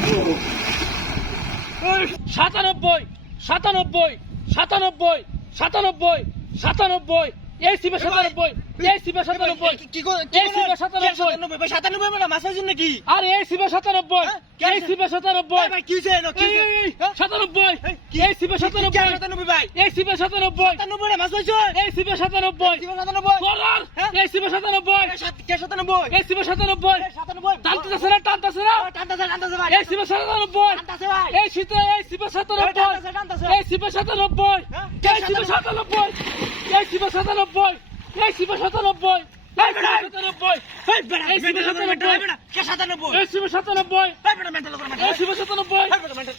97 97 97 97 97 এই সিবে 97 এই সিবে 97 কি করে এই সিবে 97 ভাই 97 মানে মাছের জন্য কি আরে এই সিবে 97 এই সিবে 97 ভাই কি হইছে না কি হইছে 97 এই সিবে 97 97 ভাই এই সিবে 97 97 মাছ হইছে এই সিবে 97 97 করার এই সিবে 97 কে 97 এই সিবে 97 97 টানতেছে না টানতেছে না টানতাছে ভাই এই সিবে 97 টানতাছে ভাই এই শীতে এই সিবে 97 এই সিবে 97 এই সিবে 97 এই সিবে 97 এই সিবে 97 এই সিবে 97 এই বেড়া এই 97 বেড়া কে 97 এই সিবে 97 এই বেড়া মেন্টাল করে এই সিবে 97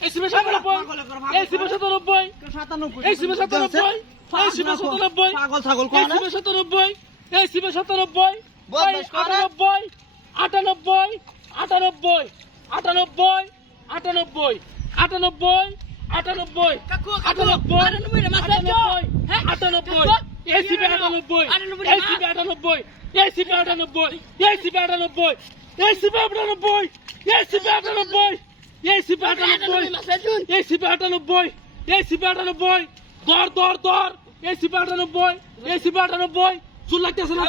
এই সিবে 97 এই সিবে 97 এই সিবে 97 এই সিবে 97 পাগল ছাগল এই কোন সিবে 97 এই সিবে 97 বদমাশ করে। 98 98 98 98 98 98 কাকু 98 98 রে মাছ হইছে 98 এই সিবে 98 এই সিবে 98 এই সিবে 98 এই সিবে 98 এই সিবে 98 এই সিবে 98 এই সিবে 98 এই সিবে 98 এই সিবে 98 দর দর দর এই সিবে 98 এই সিবে 98 চুল লাগতেছে না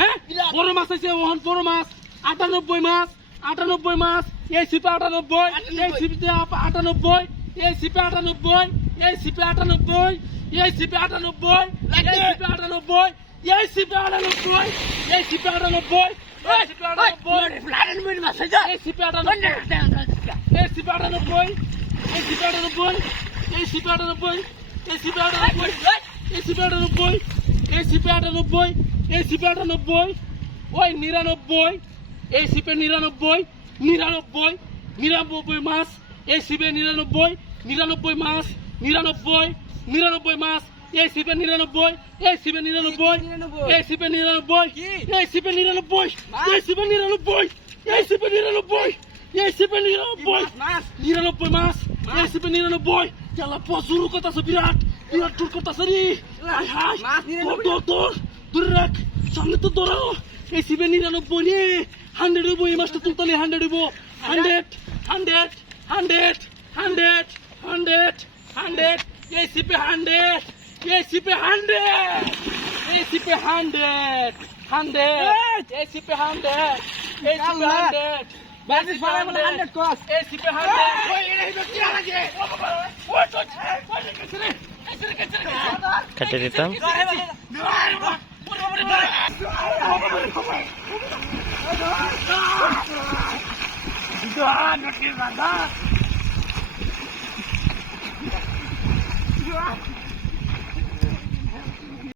হ্যাঁ বড় মাছ আছে ওহন বড় মাছ 98 মাছ 98 মাছ এই সিপে 98 এই সিপে 98 এই সিপে 98 এই সিপে 98 এই সিপে 98 এই সিপে 98 এই সিপে 98 এই সিপে 98 এই সিপে 98 মাছ হইছে এই সিপে 98 এই সিপে 98 এই সিপে 98 এই সিপে 98 এই সিপে 98 এই সিপে 98 এই সিপে 98 এই সিপে 98 ওই 99 এই সিপে 99 99 99 মাছ এই সিপে 99 99 মাছ 99 99 মাছ এই সিপে 99 এই সিপে 99 এই সিপে 99 এই সিপে 99 এই সিপে 99 এই সিপে 99 এই সিপে 99 মাছ 99 মাছ এই সিপে 99 চালা পশুর কথা বিরাট বিরাট টুর কথা রে হাই হাই মাছ 99 তোর দূরে রাখ সামনে তো দৌড়াও এই সিবে 99 রে 100 হইব এই মাছটা তুলতালে 100 হইব 100 100 100 100 100 100 এই সিপে 100 এই সিপে 100 এই সিপে 100 100 এই সিপে 100 এই সিপে 100 বাজি পারে মানে 100 কস এই সিপে 100 ওই এই কি লাগে ওই তো ওই কেছে রে কেটে দিতাম Nah,